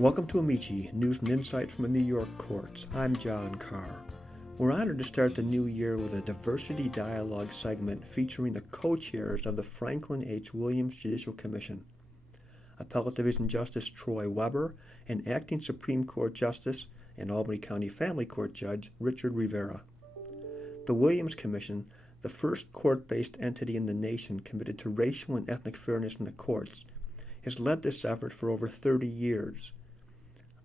Welcome to Amici, news and insights from the New York courts. I'm John Carr. We're honored to start the new year with a diversity dialogue segment featuring the co-chairs of the Franklin H. Williams Judicial Commission, Appellate Division Justice Troy Weber and Acting Supreme Court Justice and Albany County Family Court Judge Richard Rivera. The Williams Commission, the first court-based entity in the nation committed to racial and ethnic fairness in the courts, has led this effort for over 30 years.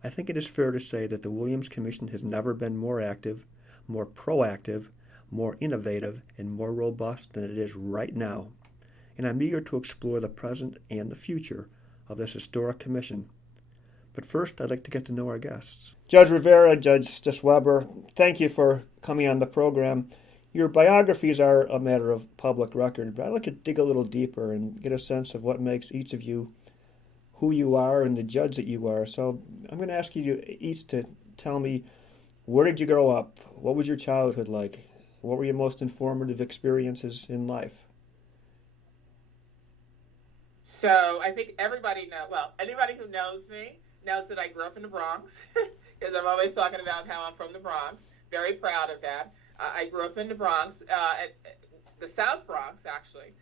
I think it is fair to say that the Williams Commission has never been more active, more proactive, more innovative, and more robust than it is right now. And I'm eager to explore the present and the future of this historic commission. But first, I'd like to get to know our guests. Judge Rivera, Justice Weber, thank you for coming on the program. Your biographies are a matter of public record, but I'd like to dig a little deeper and get a sense of what makes each of you who you are and the judge that you are. So I'm going to ask you each to tell me, where did you grow up? What was your childhood like? What were your most informative experiences in life? So I think anybody who knows me knows that I grew up in the Bronx, because I'm always talking about how I'm from the Bronx. Very proud of that. I grew up in the Bronx. The South Bronx, actually,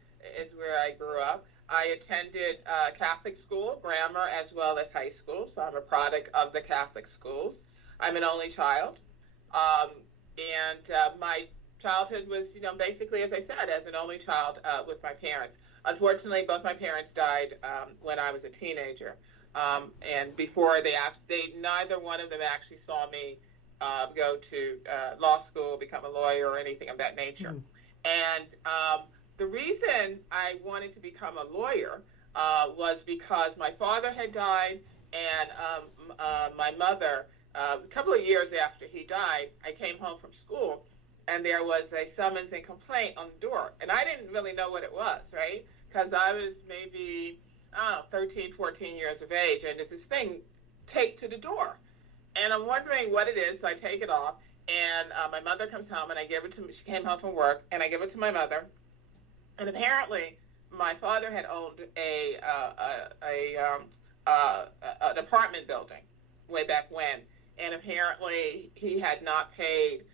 is where I grew up. I attended Catholic school, grammar, as well as high school, so I'm a product of the Catholic schools. I'm an only child, and my childhood was, basically, as I said, as an only child with my parents. Unfortunately, both my parents died when I was a teenager, and before neither one of them actually saw me go to law school, become a lawyer, or anything of that nature. And the reason I wanted to become a lawyer was because my father had died, and my mother, a couple of years after he died, I came home from school, and there was a summons and complaint on the door. And I didn't really know what it was, right? Because I was maybe, 13, 14 years of age, and there's this thing taped to the door. And I'm wondering what it is, so I take it off, and my mother comes home, and I give it to me. She came home from work, and I give it to my mother. And apparently, my father had owned an apartment building way back when, and apparently he had not paid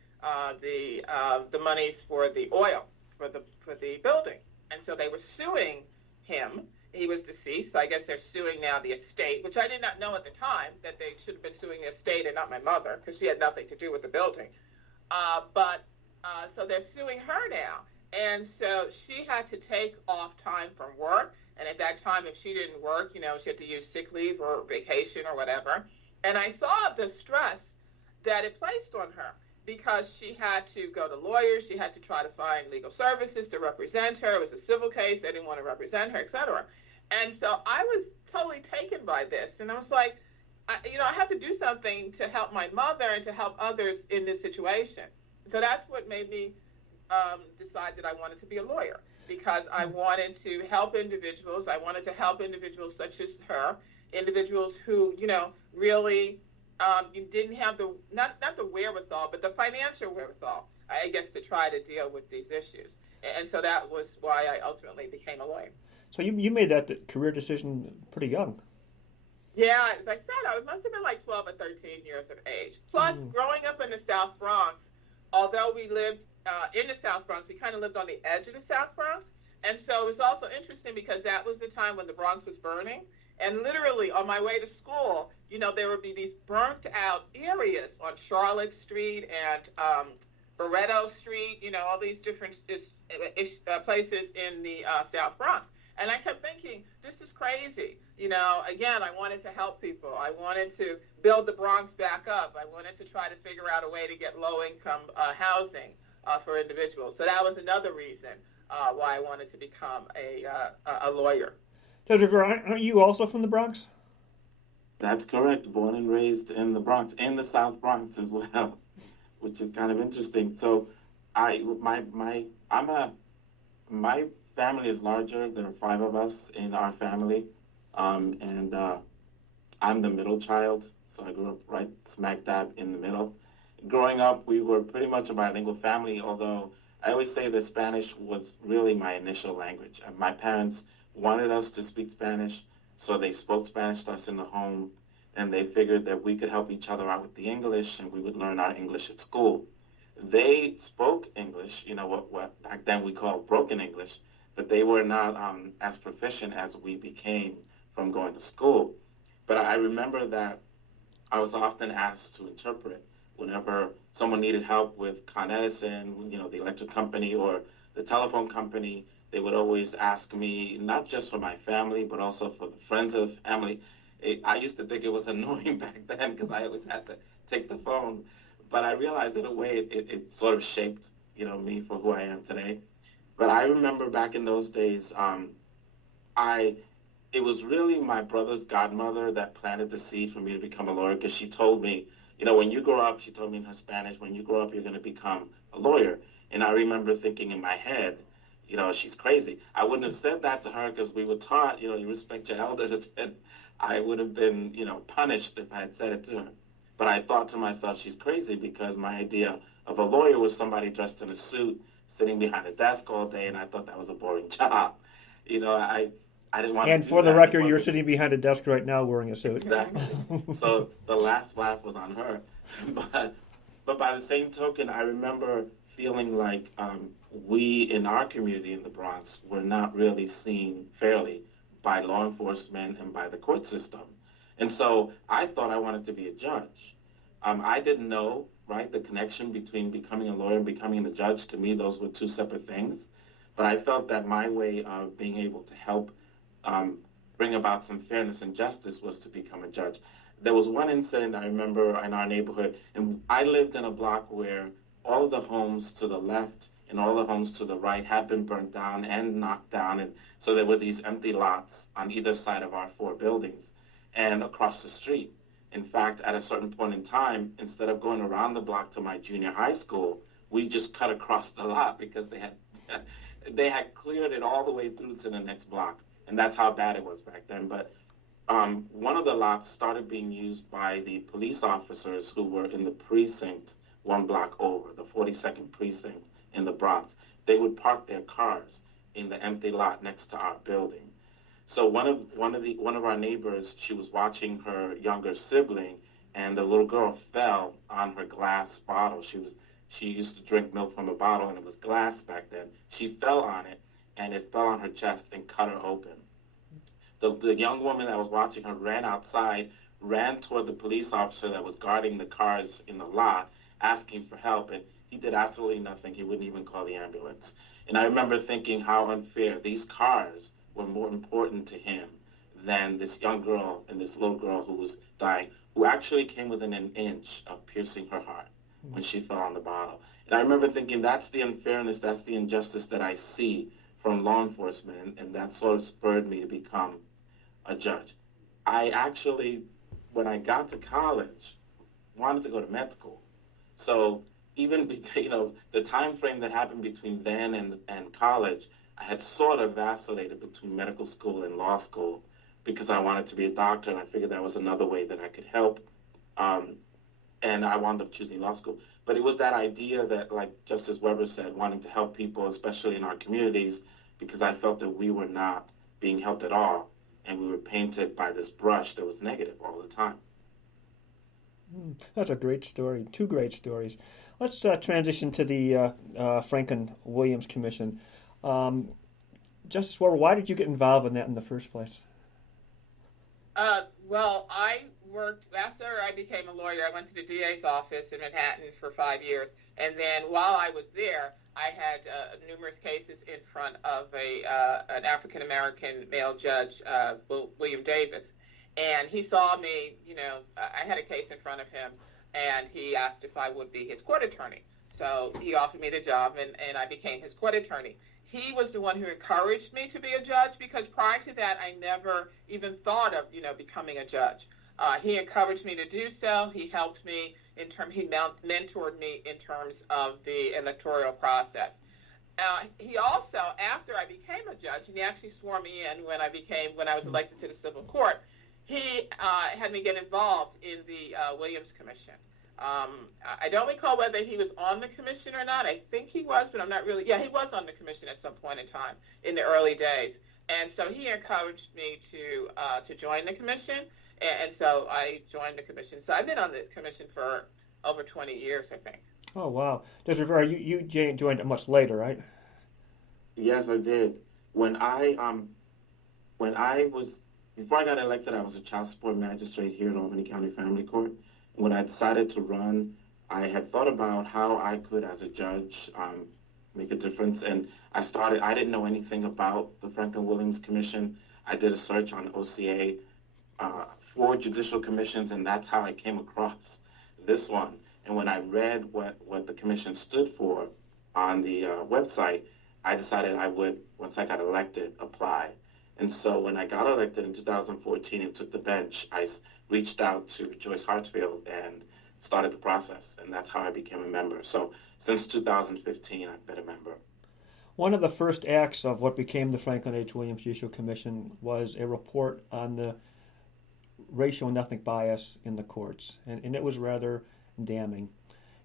the monies for the oil for the building, and so they were suing him. He was deceased, so I guess they're suing now the estate, which I did not know at the time that they should have been suing the estate and not my mother, because she had nothing to do with the building. So they're suing her now. And so she had to take off time from work. And at that time, if she didn't work, she had to use sick leave or vacation or whatever. And I saw the stress that it placed on her, because she had to go to lawyers. She had to try to find legal services to represent her. It was a civil case. They didn't want to represent her, et cetera. And so I was totally taken by this. And I was like, I have to do something to help my mother and to help others in this situation. So that's what made me decide that I wanted to be a lawyer, because I wanted to help individuals. I wanted to help individuals such as her, individuals who, really didn't have not the wherewithal, but the financial wherewithal, I guess, to try to deal with these issues. And so that was why I ultimately became a lawyer. So you made that career decision pretty young. Yeah, as I said, I must have been like 12 or 13 years of age. Plus, growing up in the South Bronx, although we lived in the South Bronx, we kind of lived on the edge of the South Bronx. And so it was also interesting because that was the time when the Bronx was burning. And literally on my way to school, there would be these burnt out areas on Charlotte Street and Barretto Street, all these different places in the South Bronx. And I kept thinking, this is crazy. Again, I wanted to help people. I wanted to build the Bronx back up. I wanted to try to figure out a way to get low-income housing for individuals. So that was another reason why I wanted to become a lawyer. Judge Rivera, aren't you also from the Bronx? That's correct. Born and raised in the Bronx, in the South Bronx as well, which is kind of interesting. So my family is larger. There are 5 of us in our family, and I'm the middle child, so I grew up right smack dab in the middle. Growing up, we were pretty much a bilingual family, although I always say that Spanish was really my initial language. My parents wanted us to speak Spanish, so they spoke Spanish to us in the home. and they figured that we could help each other out with the English, and we would learn our English at school. They spoke English, what back then we called broken English, but they were not as proficient as we became from going to school. But I remember that I was often asked to interpret whenever someone needed help with Con Edison, the electric company or the telephone company. They would always ask me, not just for my family, but also for the friends of the family. I used to think it was annoying back then because I always had to take the phone. But I realized in a way it sort of shaped, me for who I am today. But I remember back in those days, it was really my brother's godmother that planted the seed for me to become a lawyer, because she told me, when you grow up, she told me in her Spanish, when you grow up, you're going to become a lawyer. And I remember thinking in my head, she's crazy. I wouldn't have said that to her because we were taught, you respect your elders, and I would have been, punished if I had said it to her. But I thought to myself, she's crazy, because my idea of a lawyer was somebody dressed in a suit, sitting behind a desk all day, and I thought that was a boring job. I didn't want to do that. And for the record, you're sitting behind a desk right now wearing a suit. Exactly. So the last laugh was on her. But by the same token, I remember feeling like we in our community in the Bronx were not really seen fairly by law enforcement and by the court system. And so I thought I wanted to be a judge. I didn't know, right, the connection between becoming a lawyer and becoming a judge. To me, those were two separate things. But I felt that my way of being able to help bring about some fairness and justice was to become a judge. There was one incident I remember in our neighborhood, and I lived in a block where all of the homes to the left and all the homes to the right had been burnt down and knocked down. And so there were these empty lots on either side of our 4 buildings and across the street. In fact, at a certain point in time, instead of going around the block to my junior high school, we just cut across the lot because they had cleared it all the way through to the next block. And that's how bad it was back then. But one of the lots started being used by the police officers who were in the precinct 1 block over, the 42nd precinct in the Bronx. They would park their cars in the empty lot next to our building. So one of our neighbors, she was watching her younger sibling, and the little girl fell on her glass bottle. She used to drink milk from a bottle, and it was glass back then. She fell on it, and it fell on her chest and cut her open. The young woman that was watching her ran outside, ran toward the police officer that was guarding the cars in the lot, asking for help, and he did absolutely nothing. He wouldn't even call the ambulance. And I remember thinking how unfair. These cars were more important to him than this young girl and this little girl who was dying, who actually came within an inch of piercing her heart when she fell on the bottle. And I remember thinking, that's the unfairness, that's the injustice that I see from law enforcement, and that sort of spurred me to become a judge. I actually, when I got to college, wanted to go to med school. So even the time frame that happened between then and college, I had sort of vacillated between medical school and law school because I wanted to be a doctor, and I figured that was another way that I could help. And I wound up choosing law school. But it was that idea that, like Justice Weber said, wanting to help people, especially in our communities, because I felt that we were not being helped at all, and we were painted by this brush that was negative all the time. That's a great story. 2 great stories. Let's transition to the Franklin-Williams Commission. Justice Weber, why did you get involved in that in the first place? Well, I worked, after I became a lawyer, I went to the DA's office in Manhattan for 5 years. And then while I was there, I had numerous cases in front of an African-American male judge, William Davis. And he saw me, I had a case in front of him, and he asked if I would be his court attorney. So he offered me the job, and I became his court attorney. He was the one who encouraged me to be a judge, because prior to that, I never even thought of, becoming a judge. He encouraged me to do so. He helped me he mentored me in terms of the electoral process. He also, after I became a judge, and he actually swore me in when I was elected to the civil court, he had me get involved in the Williams Commission. I don't recall whether he was on the commission or not. I think he was, but I'm not really. Yeah, he was on the commission at some point in time in the early days. And so he encouraged me to join the commission. And so I joined the commission. So I've been on the commission for over 20 years, I think. Oh, wow. Judge Rivera, you joined it much later, right? Yes, I did. When I when I was before I got elected, I was a child support magistrate here at Albany County Family Court. When I decided to run, I had thought about how I could, as a judge, make a difference. And I didn't know anything about the Franklin Williams Commission. I did a search on OCA for judicial commissions, and that's how I came across this one. And when I read what the commission stood for on the website, I decided I would, once I got elected, apply. And so when I got elected in 2014 and took the bench, I reached out to Joyce Hartsfield and started the process, and that's how I became a member. So since 2015, I've been a member. One of the first acts of what became the Franklin H. Williams Judicial Commission was a report on the racial and ethnic bias in the courts, and it was rather damning.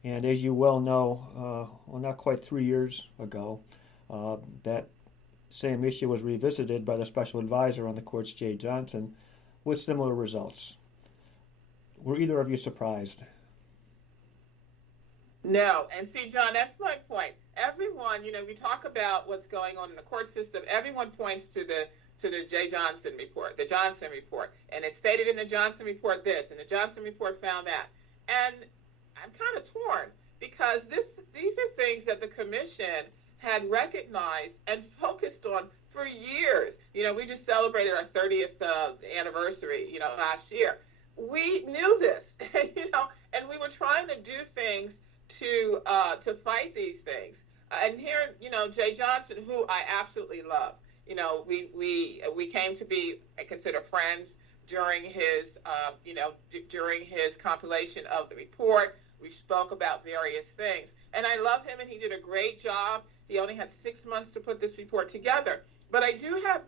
And as you well know, not quite 3 years ago, that same issue was revisited by the special advisor on the courts, Jay Johnson, with similar results. Were either of you surprised? No, and see, John, that's my point. Everyone, we talk about what's going on in the court system. Everyone points to the Jay Johnson report, the Johnson report, and it stated in the Johnson report this, and the Johnson report found that. And I'm kind of torn because these are things that the commission had recognized and focused on for years. We just celebrated our 30th anniversary, last year. We knew this, and we were trying to do things to fight these things. And here, Jay Johnson, who I absolutely love, we came to be, I consider, friends during his, during his compilation of the report. We spoke about various things, and I love him, and he did a great job. He only had 6 months to put this report together. But I do have,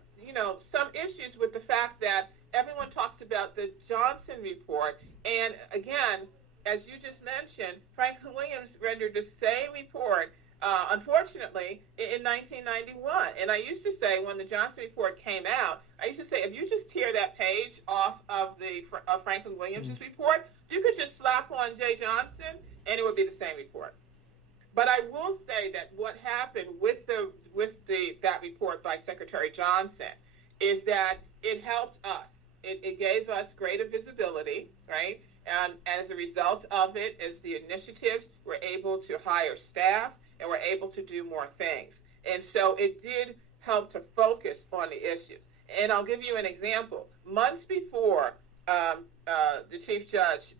some issues with the fact that everyone talks about the Johnson report. And again, as you just mentioned, Franklin Williams rendered the same report, unfortunately, in 1991. And I used to say, when the Johnson report came out, I used to say, if you just tear that page off of Franklin Williams' report, you could just slap on Jay Johnson, and it would be the same report. But I will say that what happened with that report by Secretary Johnson is that it helped us. It gave us greater visibility, right? And as a result of it, as the initiatives, we're able to hire staff and we're able to do more things. And so it did help to focus on the issues. And I'll give you an example. Months before the Chief Judge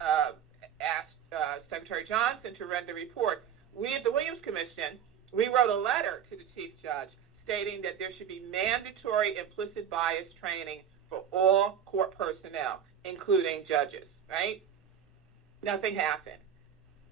asked Secretary Johnson to render a report, we at the Williams Commission, we wrote a letter to the Chief Judge stating that there should be mandatory implicit bias training for all court personnel, including judges, right? Nothing happened.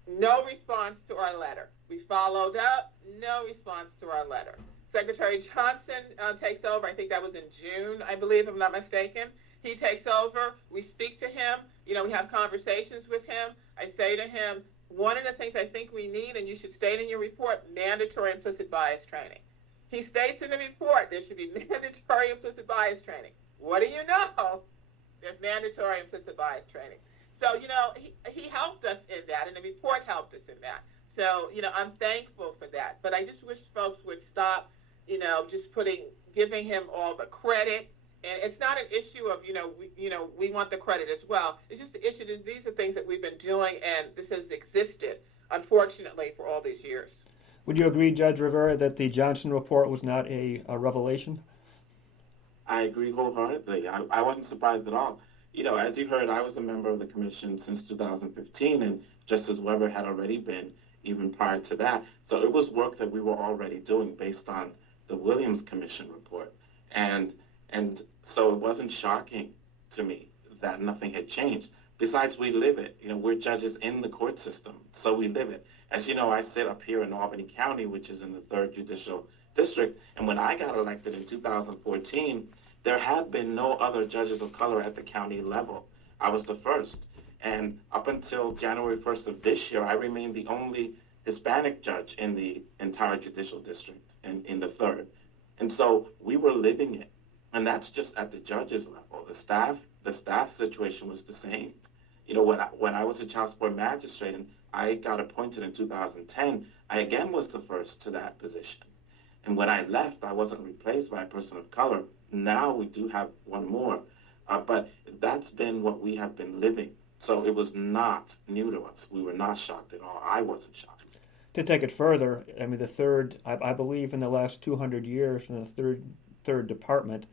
No response to our letter. We followed up, no response to our letter. Secretary Johnson takes over. I think that was in June, I believe, if I'm not mistaken. He takes over. We speak to him. We have conversations with him. I say to him, one of the things I think we need, and you should state in your report, mandatory implicit bias training. He states in the report there should be mandatory implicit bias training. What do you know? There's mandatory implicit bias training. So, he helped us in that, and the report helped us in that. So, I'm thankful for that. But I just wish folks would stop, just giving him all the credit. And it's not an issue of, we want the credit as well. It's just the issue that these are things that we've been doing, and this has existed, unfortunately, for all these years. Would you agree, Judge Rivera, that the Johnson report was not a revelation? I agree wholeheartedly. I wasn't surprised at all. As you heard, I was a member of the commission since 2015, and Justice Weber had already been even prior to that. So it was work that we were already doing based on the Williams Commission report. And so it wasn't shocking to me that nothing had changed. Besides, we live it. We're judges in the court system, so we live it. As you know, I sit up here in Albany County, which is in the 3rd Judicial District. And when I got elected in 2014, there had been no other judges of color at the county level. I was the first. And up until January 1st of this year, I remained the only Hispanic judge in the entire judicial district and in the 3rd. And so we were living it. And that's just at the judges level. The staff, the staff situation was the same. When I was a child support magistrate and I got appointed in 2010, I again was the first to that position. And when I left, I wasn't replaced by a person of color. Now we do have one more. But that's been what we have been living. So it was not new to us. We were not shocked at all. I wasn't shocked. To take it further, I mean, I believe in the last 200 years, in the third department,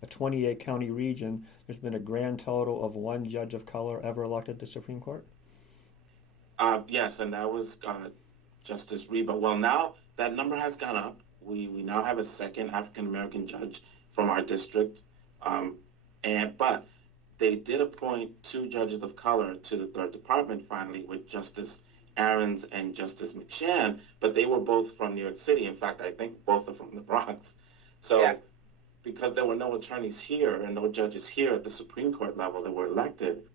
a 28 county region, there's been a grand total of one judge of color ever elected to the Supreme Court? Yes, and that was Justice Rivera. Well, now that number has gone up. We now have a second African-American judge from our district. But they did appoint two judges of color to the third department finally, with Justice Aarons and Justice McShann, but they were both from New York City. In fact, I think both are from the Bronx. So yeah. Because there were no attorneys here and no judges here at the Supreme Court level that were elected,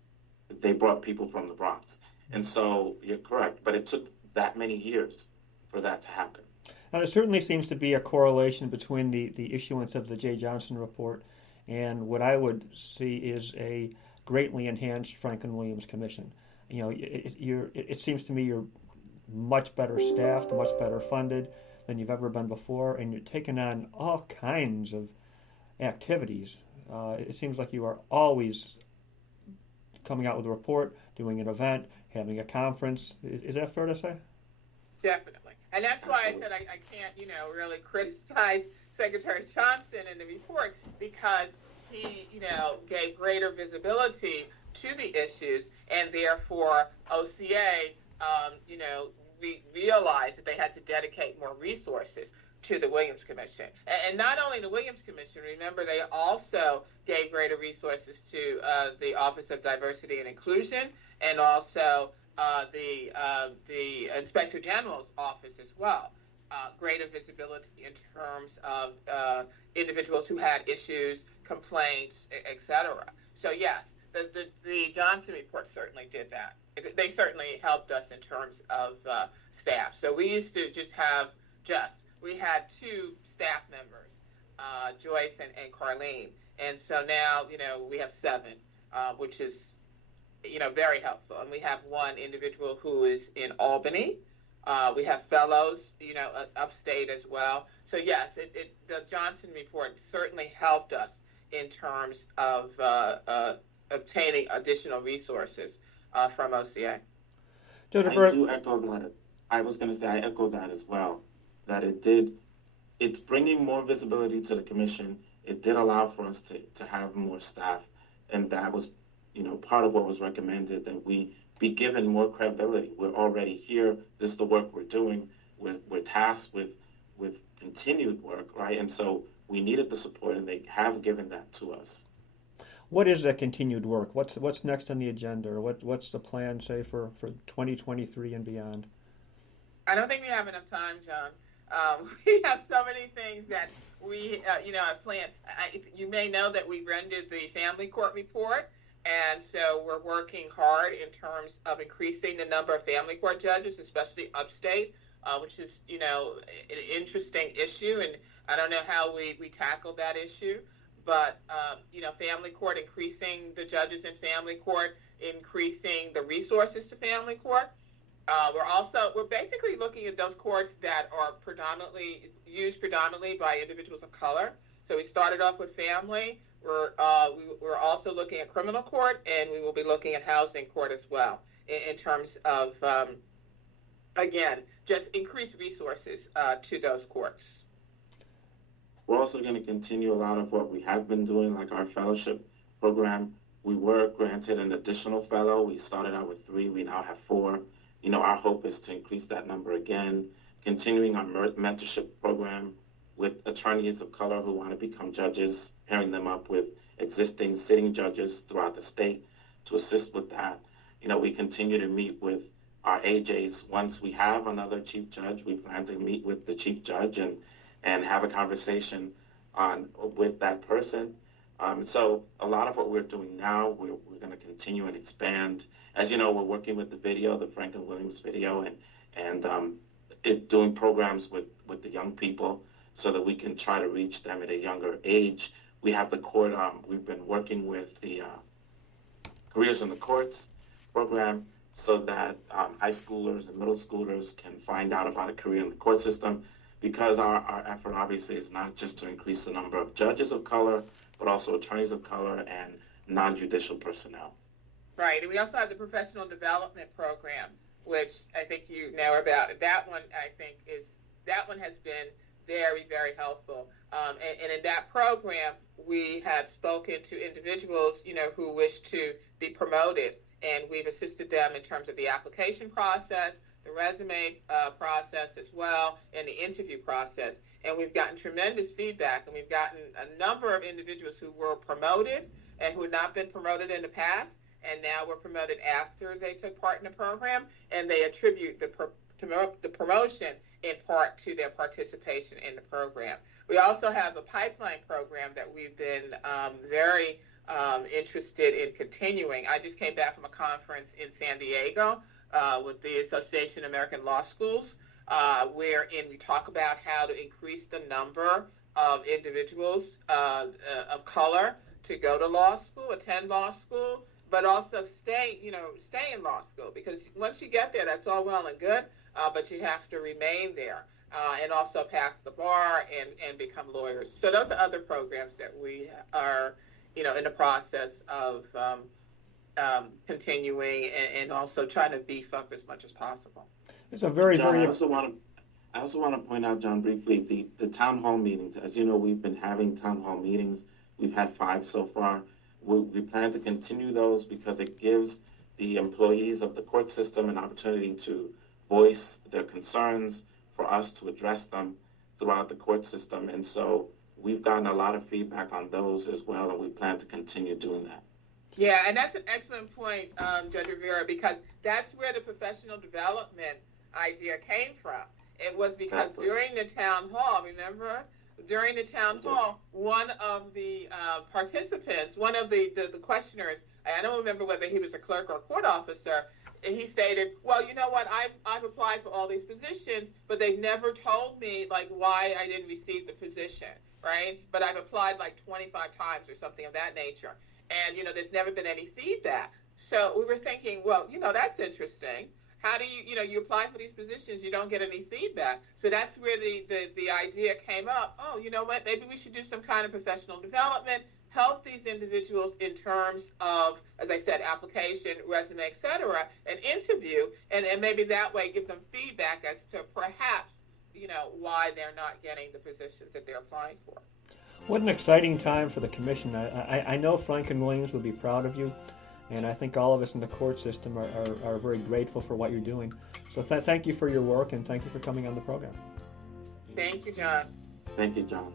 they brought people from the Bronx. And so you're correct, but it took that many years for that to happen. Now, there certainly seems to be a correlation between the issuance of the Jay Johnson report and what I would see is a greatly enhanced Franklin Williams Commission. It seems to me you're much better staffed, much better funded than you've ever been before, and you're taking on all kinds of activities. It seems like you are always coming out with a report, doing an event, having a conference. Is that fair to say? Definitely. And that's why I said I can't, really criticize Secretary Johnson in the report, because he, gave greater visibility to the issues, and therefore OCA, we realized that they had to dedicate more resources to the Williams Commission. And not only the Williams Commission, remember, they also gave greater resources to the Office of Diversity and Inclusion, and also the Inspector General's office as well. Greater visibility in terms of individuals who had issues, complaints, etc. So yes, the Johnson report certainly did that. They certainly helped us in terms of staff. So we used to we had two staff members, Joyce and Carlene. And so now, we have seven, which is, very helpful. And we have one individual who is in Albany. We have fellows, upstate as well. So yes, the Johnson report certainly helped us in terms of obtaining additional resources from OCA. I do echo that. I was going to say I echo that as well, that it's bringing more visibility to the commission. It did allow for us to have more staff, and that was, part of what was recommended, that we be given more credibility. We're already here. This is the work we're doing. We're tasked with continued work, right? And so we needed the support, and they have given that to us. What is that continued work? What's next on the agenda, or what's the plan, say, for 2023 and beyond? I don't think we have enough time, John. We have so many things that we, have planned. You may know that we rendered the family court report, and so we're working hard in terms of increasing the number of family court judges, especially upstate, which is, an interesting issue, and I don't know how we tackled that issue. But, family court, increasing the judges in family court, increasing the resources to family court. We're basically looking at those courts that are used predominantly by individuals of color. So we started off with family. We're also looking at criminal court, and we will be looking at housing court as well in terms of, again, just increased resources to those courts. We're also going to continue a lot of what we have been doing, like our fellowship program. We were granted an additional fellow. We started out with 3. We now have 4. Our hope is to increase that number again, continuing our mentorship program with attorneys of color who want to become judges, pairing them up with existing sitting judges throughout the state to assist with that. We continue to meet with our AJs. Once we have another chief judge, we plan to meet with the chief judge and have a conversation with that person. So a lot of what we're doing now, we're going to continue and expand. As you know, we're working with the video, the Franklin Williams video, and doing programs with the young people so that we can try to reach them at a younger age. We have the court, we've been working with the Careers in the Courts program so that high schoolers and middle schoolers can find out about a career in the court system, because our effort obviously is not just to increase the number of judges of color, but also attorneys of color and non-judicial personnel. Right, and we also have the professional development program, which I think you know about. That one, has been very, very helpful. And in that program, we have spoken to individuals, who wish to be promoted, and we've assisted them in terms of the application process, the resume process as well, and the interview process. And we've gotten tremendous feedback, and we've gotten a number of individuals who were promoted and who had not been promoted in the past, and now were promoted after they took part in the program, and they attribute the promotion in part to their participation in the program. We also have a pipeline program that we've been very interested in continuing. I just came back from a conference in San Diego with the Association of American Law Schools, wherein we talk about how to increase the number of individuals of color to go to law school, attend law school, but also stay in law school, because once you get there, that's all well and good, but you have to remain there and also pass the bar and become lawyers. So those are other programs that we are, in the process of continuing and also trying to beef up as much as possible. It's a very, John, very... I also want to point out, John, briefly, the town hall meetings. As you know, we've been having town hall meetings. We've had 5 so far. We plan to continue those because it gives the employees of the court system an opportunity to voice their concerns, for us to address them throughout the court system. And so we've gotten a lot of feedback on those as well, and we plan to continue doing that. Yeah, and that's an excellent point, Judge Rivera, because that's where the professional development idea came from. It was because Exactly. during the town hall, remember? During the town hall, one of the participants, one of the questioners, I don't remember whether he was a clerk or a court officer, he stated, well, you know what, I've applied for all these positions, but they've never told me, why I didn't receive the position, right? But I've applied 25 times or something of that nature. And, there's never been any feedback. So we were thinking, well, that's interesting. How do you apply for these positions, you don't get any feedback. So that's where the idea came up. Oh, you know what, maybe we should do some kind of professional development, help these individuals in terms of, as I said, application, resume, et cetera, an interview, and maybe that way give them feedback as to perhaps, why they're not getting the positions that they're applying for. What an exciting time for the commission. I know Franklin Williams will be proud of you, and I think all of us in the court system are very grateful for what you're doing. So thank you for your work, and thank you for coming on the program. Thank you, John. Thank you, John.